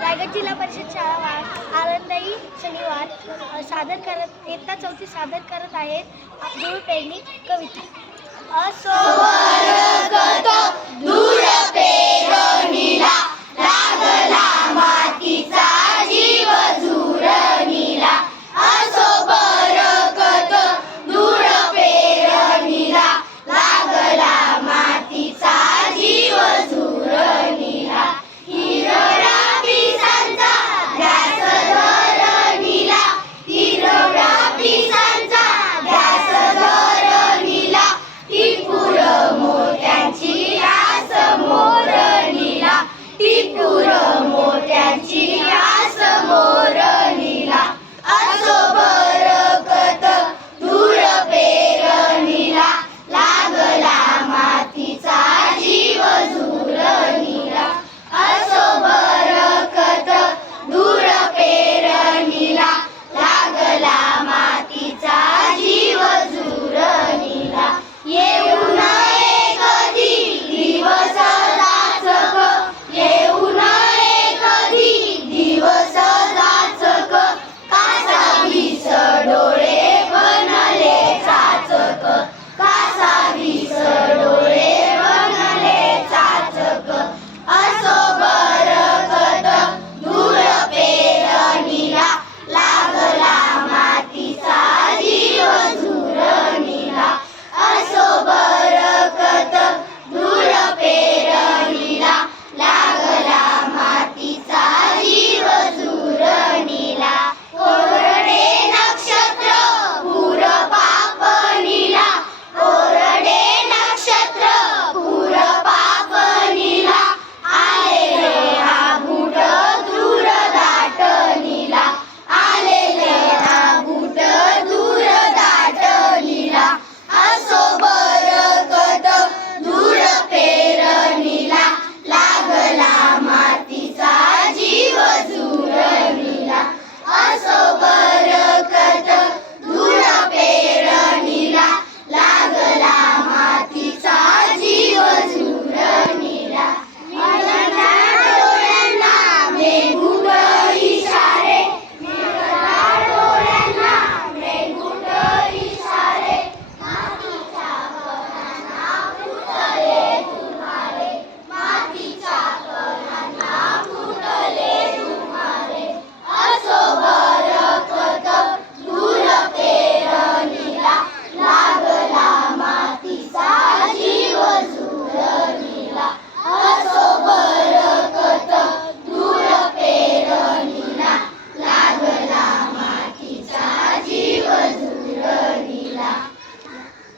रायगड जिल्हा परिषद शाळा वा आनंदाई शनिवार सादर करत इयत्ता चौथी सादर करत आहेत धूळ पेरणी कविता. असो